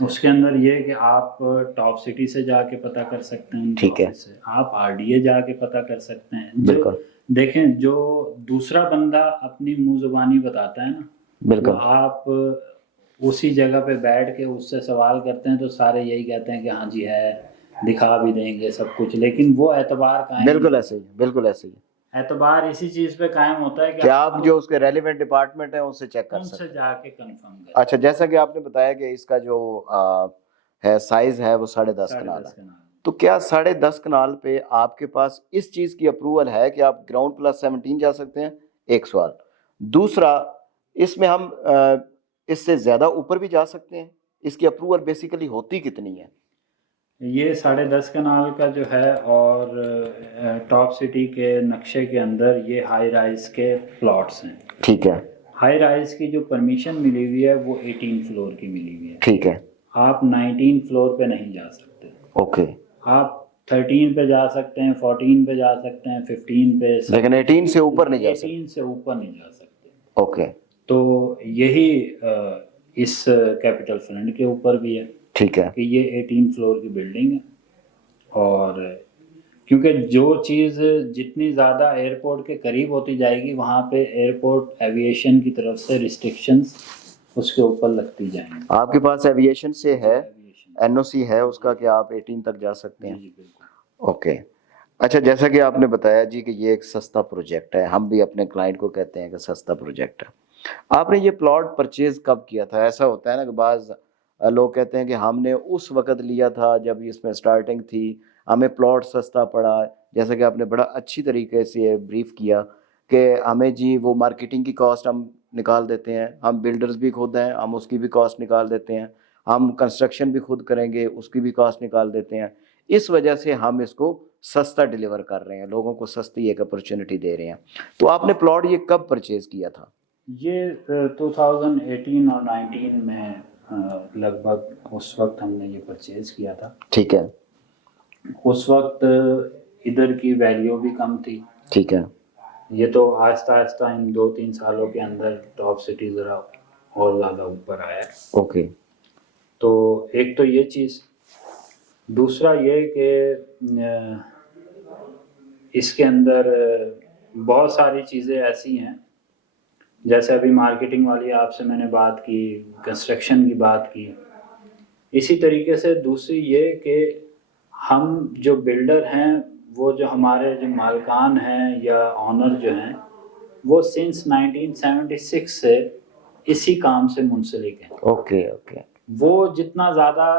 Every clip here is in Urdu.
اس کے اندر یہ کہ آپ ٹاپ سٹی سے جا کے پتہ کر سکتے ہیں، ٹھیک ہے، آپ آر ڈی اے جا کے پتہ کر سکتے ہیں. بالکل دیکھیں جو دوسرا بندہ اپنی منہ زبانی بتاتا ہے نا، بالکل، وہ آپ اسی جگہ پہ بیٹھ کے اس سے سوال کرتے ہیں تو سارے یہی کہتے ہیں کہ ہاں جی ہے، دکھا بھی دیں گے سب کچھ، لیکن وہ اعتبار قائم بالکل ایسے ہی، بالکل ایسے ہی. اعتبار اسی چیز پہ قائم ہوتا ہے کہ آپ جو اس کے ریلیونٹ ڈپارٹمنٹ ہیں ان سے چیک کر ان سکتے سے ہیں. جا کے کنفرم کریں. اچھا، جیسا کہ آپ نے بتایا کہ اس کا جو ہے سائز ہے وہ 10.5 کنال ہے، تو کیا 10.5 کنال پہ آپ کے پاس اس چیز کی اپروول ہے کہ آپ گراؤنڈ پلس 17 جا سکتے ہیں؟ ایک سوال. دوسرا، اس میں ہم اس سے زیادہ اوپر بھی جا سکتے ہیں؟ اس کی اپروول بیسیکلی ہوتی کتنی ہے؟ یہ 10.5 کنال کا جو ہے، اور ٹاپ سٹی کے نقشے کے اندر یہ ہائی رائز کے پلاٹس ہیں. ٹھیک ہے، ہائی رائز کی جو پرمیشن ملی ہوئی ہے وہ 18 فلور کی ملی ہوئی ہے. ٹھیک ہے، آپ 19 فلور پہ نہیں جا سکتے. اوکے. آپ 13 پہ جا سکتے ہیں، 14 پہ جا سکتے ہیں، 15 پہ، لیکن 18 سے اوپر نہیں جا سکتے. 18 سے اوپر نہیں جا سکتے. اوکے، تو یہی اس کیپٹل فرنٹ کے اوپر بھی ہے ٹھیک ہے، کہ یہ 18 فلور کی بلڈنگ ہے. اور کیونکہ جو چیز جتنی زیادہ ایئرپورٹ کے قریب ہوتی جائے گی وہاں پہ ایئرپورٹ ایویشن کی طرف سے ریسٹرکشنز اس کے اوپر لگتی جائیں گی. آپ کے پاس ایویشن سے ہے، این او سی ہے اس کا کہ آپ 18 تک جا سکتے ہیں؟ جی بالکل. اوکے. اچھا، جیسا کہ آپ نے بتایا جی کہ یہ ایک سستا پروجیکٹ ہے، ہم بھی اپنے کلائنٹ کو کہتے ہیں کہ سستا پروجیکٹ ہے. آپ نے یہ پلاٹ پرچیز کب کیا تھا؟ ایسا ہوتا ہے نا کہ بعض لوگ کہتے ہیں کہ ہم نے اس وقت لیا تھا جب اس میں سٹارٹنگ تھی، ہمیں پلاٹ سستا پڑا. جیسا کہ آپ نے بڑا اچھی طریقے سے بریف کیا کہ ہمیں جی وہ مارکیٹنگ کی کاسٹ ہم نکال دیتے ہیں، ہم بلڈرز بھی خود ہیں، ہم اس کی بھی کاسٹ نکال دیتے ہیں، ہم کنسٹرکشن بھی خود کریں گے اس کی بھی کاسٹ نکال دیتے ہیں. اس وجہ سے ہم اس کو سستا ڈیلیور کر رہے ہیں، لوگوں کو سستی ایک اپرچونٹی دے رہے ہیں. تو آپ نے پلاٹ یہ کب پرچیز کیا تھا؟ یہ 2018 اور 19 میں لگ بھگ اس وقت ہم نے یہ پرچیز کیا تھا. ٹھیک ہے، اس وقت ادھر کی ویلیو بھی کم تھی. ٹھیک ہے، یہ تو آہستہ آہستہ ان 2-3 سالوں کے اندر ٹاپ سٹی ذرا اور زیادہ اوپر آیا. اوکے. تو ایک تو یہ چیز، دوسرا یہ کہ اس کے اندر بہت ساری چیزیں ایسی ہیں، جیسے ابھی مارکیٹنگ والی آپ سے میں نے بات کی، کنسٹرکشن کی بات کی. اسی طریقے سے دوسری یہ کہ ہم جو بلڈر ہیں، وہ جو ہمارے جو مالکان ہیں یا آنر جو ہیں، وہ سنس 1976 سے اسی کام سے منسلک ہیں. Okay okay. وہ جتنا زیادہ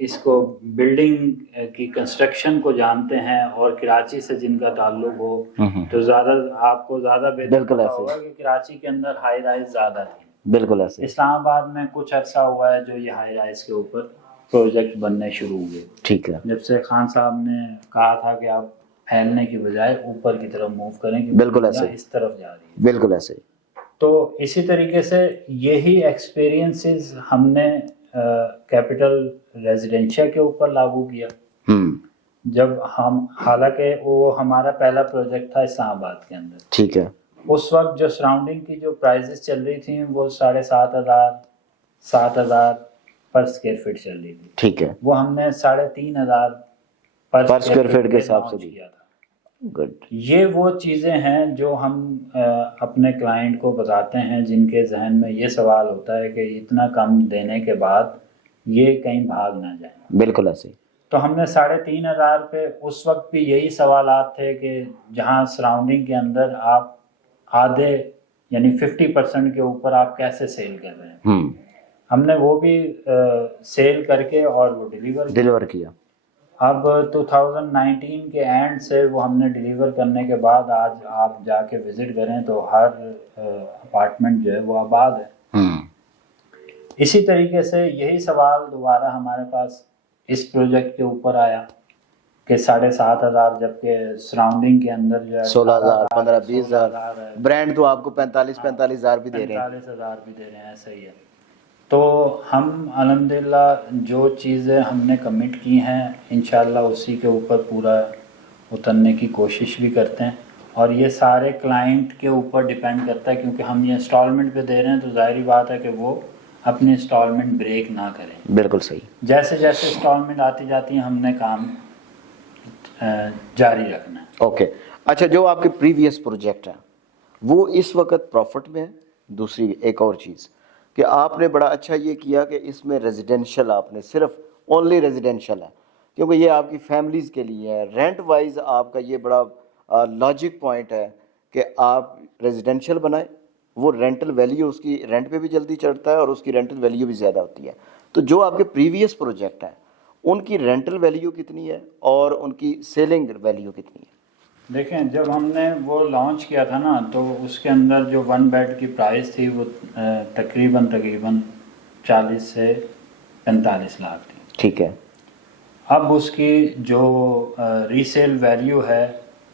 اس کو بلڈنگ کی کنسٹرکشن کو جانتے ہیں اور کراچی سے جن کا تعلق ہو تو زیادہ آپ کو زیادہ بہتر پتہ ہوگا کہ کراچی کے اندر ہائی رائز زیادہ تھی. بالکل ایسے. اسلام آباد میں کچھ عرصہ ہوا ہے جو یہ ہائی رائز کے اوپر پروجیکٹ بننے شروع ہوئے. ٹھیک ہے. جب سے خان صاحب نے کہا تھا کہ آپ پھیلنے کی بجائے اوپر کی طرف موو کریں کہ بالکل ایسے اس طرف جا رہی ہے. بالکل ایسے. تو اسی طریقے سے یہی ایکسپیرینسز ہم نے کیپٹل ریزیڈینشیا کے اوپر لاگو کیا. جب ہم، حالانکہ وہ ہمارا پہلا پروجیکٹ تھا اسلام آباد کے اندر. ٹھیک ہے. اس وقت جو سراؤنڈنگ کی جو پرائزز چل رہی تھیں وہ 7,500 7,000 پر اسکوائر فٹ چل رہی تھی. ٹھیک ہے. وہ ہم نے 3,500 پر اسکوائر فٹ کے حساب سے کیا تھا. گڈ. یہ وہ چیزیں ہیں جو ہم اپنے کلائنٹ کو بتاتے ہیں جن کے ذہن میں یہ سوال ہوتا ہے کہ اتنا کم دینے کے بعد یہ کہیں بھاگ نہ جائیں. بالکل ایسے. تو ہم نے 3,500 پہ، اس وقت بھی یہی سوالات تھے کہ جہاں سراؤنڈنگ کے اندر آپ آدھے یعنی 50% کے اوپر آپ کیسے سیل کر رہے ہیں. ہم نے وہ بھی سیل کر کے اور وہ ڈیلیور کیا. اب 2019 کے اینڈ سے وہ ہم نے ڈیلیور کرنے کے بعد آج آپ جا کے وزٹ کریں تو ہر اپارٹمنٹ جو ہے وہ آباد ہے. اسی طریقے سے یہی سوال دوبارہ ہمارے پاس اس پروجیکٹ کے اوپر آیا کہ 7,500، جبکہ سراؤنڈنگ کے اندر جو ہے 16,000 15,000 20,000 برانڈ تو آپ کو 45,000 بھی دے رہے ہیں. 45,000 بھی دے رہے ہیں. صحیح ہے. تو ہم الحمدللہ جو چیزیں ہم نے کمٹ کی ہیں انشاءاللہ اسی کے اوپر پورا اترنے کی کوشش بھی کرتے ہیں. اور یہ سارے کلائنٹ کے اوپر ڈیپینڈ کرتا ہے کیونکہ ہم یہ انسٹالمنٹ پہ دے رہے ہیں تو ظاہری بات ہے کہ وہ اپنے انسٹالمنٹ بریک نہ کریں. بالکل صحیح. جیسے جیسے انسٹالمنٹ آتی جاتی ہیں ہم نے کام جاری رکھنا ہے. اوکے. اچھا جو آپ کے پریویس پروجیکٹ ہیں وہ اس وقت پروفٹ میں ہے؟ دوسری ایک اور چیز کہ آپ نے بڑا اچھا یہ کیا کہ اس میں ریزیڈینشل آپ نے صرف اونلی ریزیڈینشل ہے کیونکہ یہ آپ کی فیملیز کے لیے ہے. رینٹ وائز آپ کا یہ بڑا لاجک پوائنٹ ہے کہ آپ ریزیڈینشل بنائیں, وہ رینٹل ویلیو اس کی رینٹ پہ بھی جلدی چڑھتا ہے اور اس کی رینٹل ویلیو بھی زیادہ ہوتی ہے. تو جو آپ کے پریویس پروجیکٹ ہیں ان کی رینٹل ویلیو کتنی ہے اور ان کی سیلنگ ویلیو کتنی ہے؟ دیکھیں جب ہم نے وہ لانچ کیا تھا نا تو اس کے اندر جو 1 بیڈ کی پرائس تھی وہ تقریباً 40 سے 45 لاکھ تھی. ٹھیک ہے. اب اس کی جو ریسیل ویلیو ہے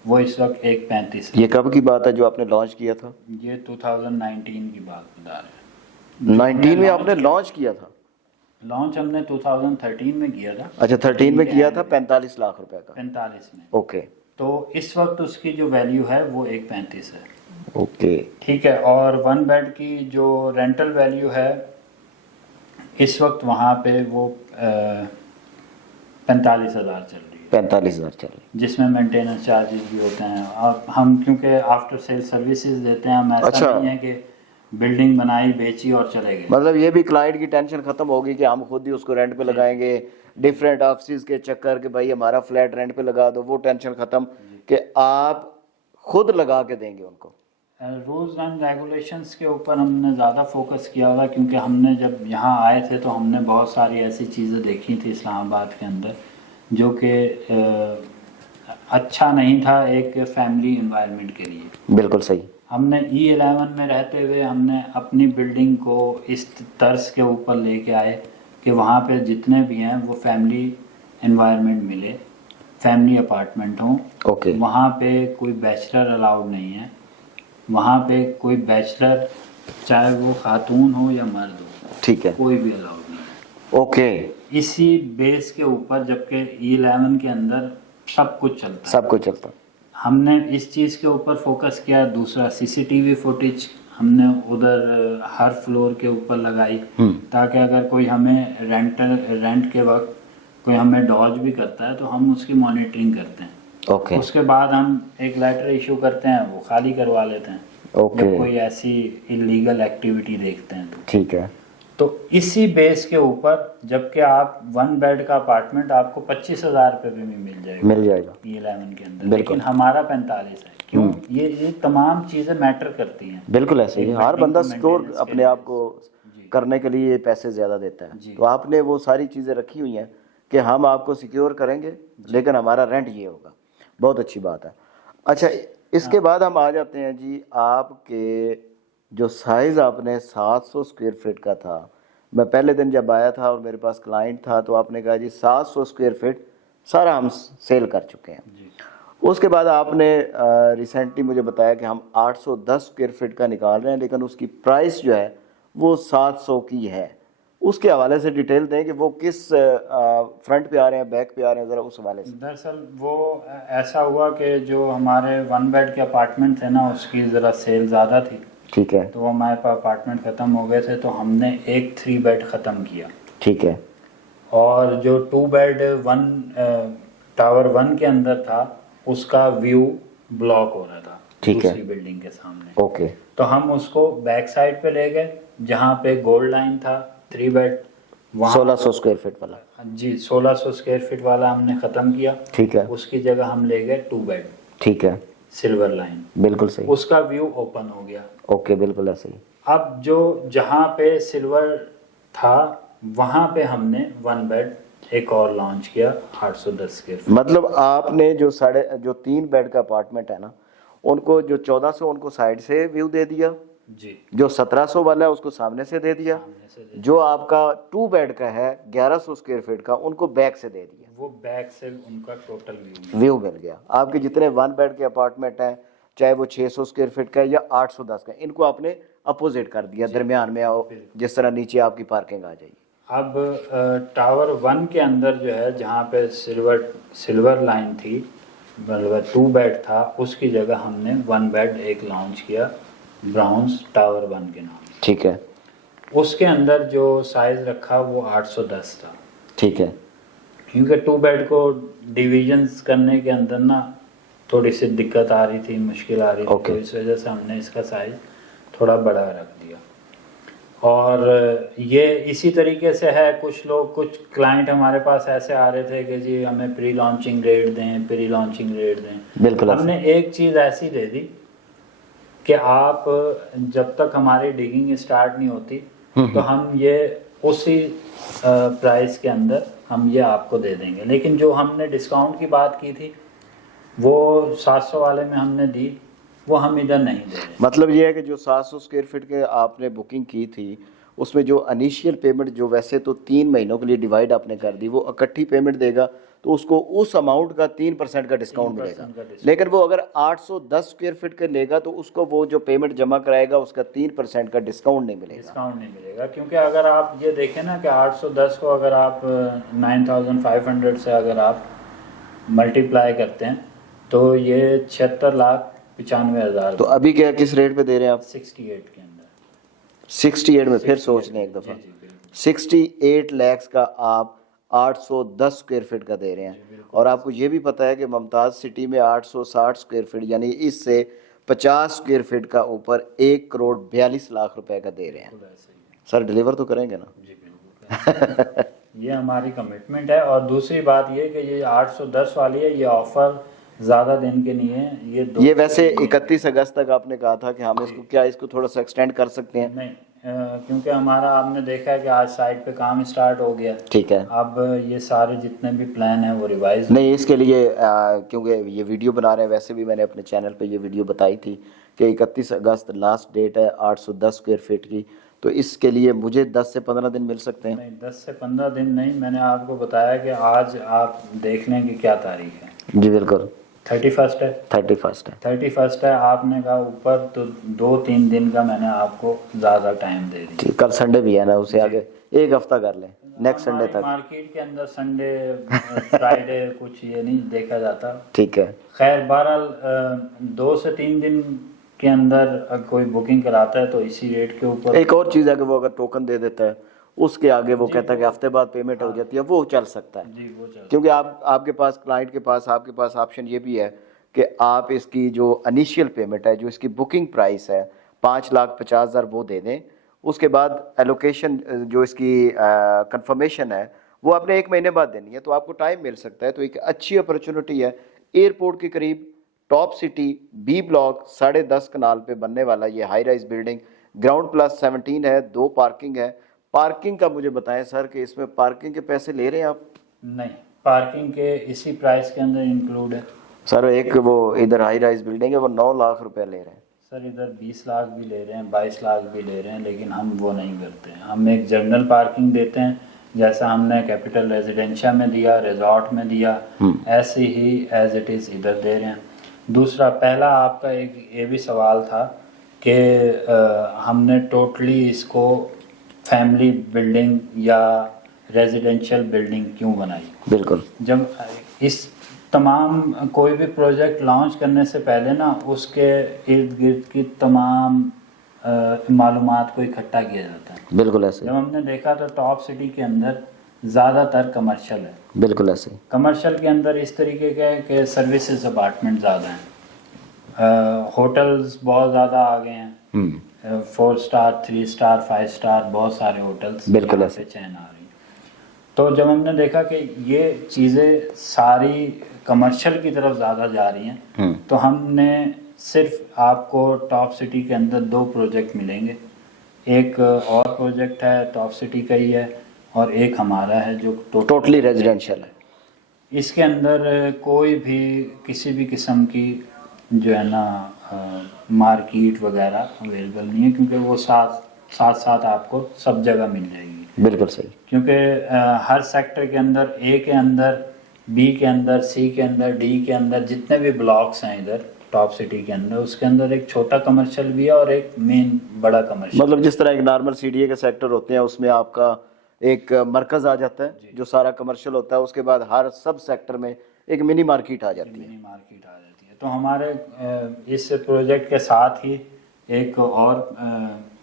وہ اس وقت 1.35 ہے. یہ کب کی بات ہے جو آپ نے لانچ کیا تھا؟ یہ 2019 کی بات بتا رہے ہیں. 19 میں آپ نے لانچ کیا تھا؟ لانچ ہم نے 2013 میں کیا تھا. اچھا 13 میں کیا تھا 45 لاکھ روپے کا. 45 میں. اوکے. تو اس وقت اس کی جو ویلیو ہے وہ 1.35 ہے. اوکے. ٹھیک ہے. اور 1 بیڈ کی جو رینٹل ویلیو ہے اس وقت وہاں پہ وہ 45,000 چل رہی ہے. 45,000 چل رہی ہے جس میں مینٹیننس چارجز بھی ہوتے ہیں. ہم کیونکہ آفٹر سیل سروسز دیتے ہیں, ہم ایسا نہیں ہے کہ بلڈنگ بنائی بیچی اور چلے گئے. مطلب یہ بھی کلائنٹ کی ٹینشن ختم ہوگی کہ ہم خود ہی اس کو رینٹ پہ لگائیں گے, ڈیفرنٹ آفسز کے چکر کہ بھائی ہمارا فلیٹ رینٹ پہ لگا دو, وہ ٹینشن ختم کہ آپ خود لگا کے دیں گے ان کو. رولز اینڈ ریگولیشنس کے اوپر ہم نے زیادہ فوکس کیا ہوا کیونکہ ہم نے جب یہاں آئے تھے تو ہم نے بہت ساری ایسی چیزیں دیکھی تھی اسلام آباد کے اندر جو کہ اچھا نہیں تھا ایک فیملی انوائرمنٹ کے لیے. بالکل صحیح. ہم نے E11 میں رہتے ہوئے ہم نے اپنی بلڈنگ کو اس طرز کے اوپر لے کے آئے کہ وہاں پہ جتنے بھی ہیں وہ فیملی انوائرمنٹ ملے, فیملی اپارٹمنٹ ہوں. اوکے. وہاں پہ کوئی بیچلر الاؤڈ نہیں ہے, وہاں پہ کوئی بیچلر چاہے وہ خاتون ہو یا مرد ہو, ٹھیک ہے, کوئی بھی الاؤڈ نہیں ہے. اوکے. اسی بیس کے اوپر جبکہ E11 کے اندر سب کچھ چلتا ہے, سب کچھ چلتا. ہم نے اس چیز کے اوپر فوکس کیا. دوسرا CCTV فوٹیج ہم نے ادھر ہر فلور کے اوپر لگائی تاکہ اگر کوئی ہمیں رینٹ کے وقت کوئی ہمیں ڈاج بھی کرتا ہے تو ہم اس کی مانیٹرنگ کرتے ہیں. اوکے. اس کے بعد ہم ایک لیٹر ایشو کرتے ہیں, وہ خالی کروا لیتے ہیں جب کوئی ایسی انلیگل ایکٹیویٹی دیکھتے ہیں تو. ٹھیک ہے. تو اسی بیس کے اوپر جبکہ آپ 1 بیڈ کا اپارٹمنٹ آپ کو 25,000 روپے میں بھی مل جائے گا E11 کے اندر, لیکن ہمارا 45 ہے. کیوں؟ یہ تمام چیزیں میٹر کرتی ہیں. بالکل ایسے ہی ہر بندہ سٹور اپنے آپ کو کرنے کے لیے پیسے زیادہ دیتا ہے. تو آپ نے وہ ساری چیزیں رکھی ہوئی ہیں کہ ہم آپ کو سیکیور کریں گے لیکن ہمارا رینٹ یہ ہوگا. بہت اچھی بات ہے. اچھا اس کے بعد ہم آ جاتے ہیں جی آپ کے جو سائز آپ نے 700 اسکوائر فٹ کا تھا. میں پہلے دن جب آیا تھا اور میرے پاس کلائنٹ تھا تو آپ نے کہا جی 700 اسکوائر فٹ سارا ہم سیل کر چکے ہیں. اس کے بعد آپ نے ریسنٹلی مجھے بتایا کہ ہم 810 اسکوائر فٹ کا نکال رہے ہیں لیکن اس کی پرائس جو ہے وہ 700 کی ہے. اس کے حوالے سے ڈیٹیل دیں کہ وہ کس فرنٹ پہ آ رہے ہیں, بیک پہ آ رہے ہیں, ذرا اس حوالے سے. دراصل وہ ایسا ہوا کہ جو ہمارے 1 بیڈ کے اپارٹمنٹ تھے نا اس کی ذرا سیل زیادہ تھی. ٹھیک ہے. تو وہ ہمارے پاس اپارٹمنٹ ختم ہو گئے تھے تو ہم نے ایک 3 بیڈ ختم کیا. ٹھیک ہے. اور جو 2 بیڈ ٹاور 1 کے اندر تھا اس کا ویو بلاک ہو رہا تھا دوسری بلڈنگ کے سامنے. اوکے. تو ہم اس کو بیک سائڈ پہ لے گئے جہاں پہ گولڈ لائن تھا 3 بیڈ, 1600 اسکوائر فٹ والا. جی 1600 اسکوائر فٹ والا ہم نے ختم کیا. ٹھیک ہے. اس کی جگہ ہم لے گئے 2 بیڈ. ٹھیک ہے. Silver line. بالکل صحیح. اس کا ویو اوپن ہو گیا. اوکے بالکل ایسے ہی. اب جو جہاں پہ سلور تھا وہاں پہ ہم نے 1 بیڈ ایک اور لانچ کیا 810 اسکوائر فٹ. مطلب آپ نے جو 3 بیڈ کا اپارٹمنٹ ہے نا ان کو جو 1400 ان کو سائڈ سے ویو دے دیا, جی جو 1700 والا ہے اس کو سامنے سے دے دیا, جو آپ کا 2 بیڈ کا ہے 1100 اسکوائر فٹ کا ان کو بیک سے دے دیا. وہ بیک سے ان کا ٹوٹل ویو مل گیا. آپ کے جتنے 1 بیڈ کے اپارٹمنٹ ہیں چاہے وہ 600 اسکوائر فٹ کا ہے یا 810 کا, ان کو آپ نے اپوزٹ کر دیا, درمیان میں آؤ جس طرح نیچے آپ کی پارکنگ آ جائے گی. اب ٹاور 1 کے اندر جو ہے جہاں پہ سلور لائن تھی 2 بیڈ تھا اس کی جگہ ہم نے 1 بیڈ ایک لانچ کیا براؤنز ٹاور 1 کے نام. ٹھیک ہے. اس کے اندر جو سائز رکھا وہ 810 تھا، ٹھیک ہے، کیونکہ 2 بیڈ کو ڈیویژنز کرنے کے اندر نا تھوڑی سی دقت آ رہی تھی، مشکل آ رہی تھی، تو اس وجہ سے ہم نے اس کا سائز تھوڑا بڑا رکھ دیا. اور یہ اسی طریقے سے ہے، کچھ کلائنٹ ہمارے پاس ایسے آ رہے تھے کہ جی ہمیں پری لانچنگ ریٹ دیں، پری لانچنگ ریٹ دیں. بالکل ہم نے ایک چیز ایسی دے دی کہ آپ جب تک ہماری ڈگنگ اسٹارٹ نہیں ہوتی تو ہم یہ اسی پرائس کے اندر ہم یہ آپ کو دے دیں گے. لیکن جو ہم نے ڈسکاؤنٹ کی بات کی تھی وہ 700 والے میں ہم نے دی، وہ ہم ادھر نہیں دے رہے. مطلب یہ ہے کہ جو 700 اسکوائر فٹ کے آپ نے بکنگ کی تھی اس میں جو انیشیل پیمنٹ جو ویسے تو 3 مہینوں کے لیے ڈیوائیڈ آپ نے کر دی، وہ اکٹھی پیمنٹ دے گا تو اس کو اس اماؤنٹ کا 3% کا ڈسکاؤنٹ ملے گا. لیکن وہ اگر 810 اسکوائر فٹ کے لے گا تو اس کو وہ جو پیمنٹ جمع کرائے گا اس کا 3% کا ڈسکاؤنٹ نہیں ملے گا. ڈسکاؤنٹ نہیں ملے گا، کیونکہ اگر آپ یہ دیکھیں نا کہ 810 کو اگر آپ 9500 سے اگر آپ ملٹیپلائی کرتے ہیں تو یہ 76,95,000. تو ابھی کیا کس ریٹ پہ دے رہے ہیں آپ؟ 68 کے اندر. 68 میں پھر سوچ لیں ایک دفعہ، 68 لاکھ کا آپ 810 اسکوائر فٹ کا دے رہے ہیں. اور آپ کو یہ بھی پتا ہے کہ ممتاز سٹی میں 860 اسکوائر فٹ یعنی اس سے 50 اسکوائر فٹ کا اوپر 1,42,00,000 روپے کا دے رہے ہیں. سر ڈیلیور تو کریں گے نا؟ جی بالکل. یہ ہماری کمٹمنٹ ہے. اور دوسری بات یہ کہ یہ 810 والی ہے، یہ آفر زیادہ دن کے نہیں ہے. یہ ویسے 31 اگست تک آپ نے کہا تھا کہ ہم اس کو تھوڑا سا ایکسٹینڈ کر سکتے ہیں؟ نہیں، کیونکہ ہمارا آپ نے دیکھا ہے کہ آج سائٹ پہ کام اسٹارٹ ہو گیا. ٹھیک ہے. اب یہ سارے جتنے بھی پلان ہیں وہ ریوائز نہیں، اس کے لیے کیونکہ یہ ویڈیو بنا رہے ہیں، ویسے بھی میں نے اپنے چینل پہ یہ ویڈیو بتائی تھی کہ 31 اگست لاسٹ ڈیٹ ہے 810 اسکوائر فٹ کی، تو اس کے لیے مجھے 10 سے 15 دن مل سکتے ہیں؟ نہیں، 10 سے 15 دن نہیں. میں نے آپ کو بتایا کہ آج آپ دیکھ لیں کہ کیا تاریخ ہے. جی بالکل، 31 ہے. 31 ہے. آپ نے کہا اوپر تو 2-3 دن کا میں نے آپ کو زیادہ ٹائم دے دی. کل سنڈے بھی ہے نا، اسے آگے ایک ہفتہ کر لیں، نیکسٹ سنڈے تک. مارکیٹ کے اندر سنڈے فرائیڈے کچھ یہ نہیں دیکھا جاتا. ٹھیک ہے. خیر بہرحال 2 سے 3 دن کے اندر کوئی بکنگ کراتا ہے تو اسی ریٹ کے اوپر. ایک اور چیز ہے کہ وہ اگر ٹوکن دے دیتا ہے اس کے آگے وہ کہتا ہے کہ ہفتے بعد پیمنٹ ہو جاتی ہے، وہ چل سکتا ہے. جی وہ چل. کیونکہ آپ کے پاس کلائنٹ کے پاس آپ کے پاس آپشن یہ بھی ہے کہ آپ اس کی جو انیشیل پیمنٹ ہے، جو اس کی بکنگ پرائس ہے 5,50,000 وہ دے دیں. اس کے بعد ایلوکیشن جو اس کی کنفرمیشن ہے وہ آپ نے 1 مہینے بعد دینی ہے، تو آپ کو ٹائم مل سکتا ہے. تو ایک اچھی اپرچونٹی ہے. ایئرپورٹ کے قریب top city B block 10.5 kanal پہ بننے والا یہ high rise building, ground plus 17 ہے، 2 پارکنگ ہے. پارکنگ کا مجھے بتائیں سر کہ اس میں پارکنگ کے پیسے لے رہے ہیں آپ؟ نہیں، پارکنگ کے اسی پرائس کے اندر انکلوڈ ہے. سر ایک وہ ادھر ہائی رائز بلڈنگ ہے وہ 9 لاکھ روپے لے رہے ہیں. سر ادھر 20 لاکھ بھی لے رہے ہیں، 22 لاکھ بھی لے رہے ہیں، لیکن ہم وہ نہیں کرتے ہیں. ہم ایک جنرل پارکنگ دیتے ہیں جیسا ہم نے کیپٹل ریزیڈینشیا میں دیا، ریزورٹ میں دیا، ایسے ہی ایز اٹ از ادھر دے رہے ہیں. دوسرا، پہلا آپ کا ایک یہ بھی سوال تھا کہ ہم نے ٹوٹلی اس کو فیملی بلڈنگ یا ریزیڈینشیل بلڈنگ کیوں بنائی. بالکل. جب اس تمام کوئی بھی پروجیکٹ لانچ کرنے سے پہلے نا اس کے ارد گرد کی تمام معلومات کو اکٹھا کیا جاتا ہے. بالکل ایسے. جب ہم نے دیکھا تو ٹاپ سٹی کے اندر زیادہ تر کمرشل ہے. بالکل ایسے. کمرشل کے اندر اس طریقے کے کہ سروسز اپارٹمنٹ زیادہ ہیں، ہوٹلز بہت زیادہ آ گئے ہیں. 4 اسٹار 3 اسٹار 5 اسٹار بہت سارے ہوٹلز بالکل یہاں پہ چین آ رہی ہیں. تو جب ہم نے دیکھا کہ یہ چیزیں ساری کمرشل کی طرف زیادہ جا رہی ہیں تو ہم نے صرف آپ کو ٹاپ سٹی کے اندر 2 پروجیکٹ ملیں گے. ایک اور پروجیکٹ ہے ٹاپ سٹی کا ہی ہے اور ایک ہمارا ہے جو ٹوٹلی ریزیڈینشیل ہے. اس کے اندر کوئی بھی کسی بھی قسم کی جو ہے نا مارکیٹ وغیرہ اویلیبل نہیں ہے، کیونکہ وہ ساتھ آپ کو سب جگہ مل جائے گی. بالکل صحیح. کیونکہ ہر سیکٹر کے اندر اے کے اندر، بی کے اندر، سی کے اندر، ڈی کے اندر جتنے بھی بلاکس ہیں ادھر ٹاپ سٹی کے اندر، اس کے اندر ایک چھوٹا کمرشل بھی ہے اور ایک مین بڑا کمرشل. مطلب جس طرح ایک نارمل سی ڈی اے کے سیکٹر ہوتے ہیں اس میں آپ کا ایک مرکز آ جاتا ہے جو سارا کمرشل ہوتا ہے، اس کے بعد ہر سب سیکٹر میں ایک منی مارکیٹ آ جاتی ہے. تو ہمارے اس پروجیکٹ کے ساتھ ہی ایک اور